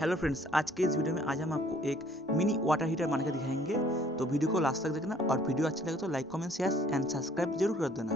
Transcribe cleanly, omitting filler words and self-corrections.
Hello friends, आज के इस वीडियो में आज हम आपको एक मिनी वाटर हीटर बना के दिखाएंगे। तो वीडियो को लास्ट तक देखना और वीडियो अच्छा लगे तो like comment share and subscribe जरूर कर देना।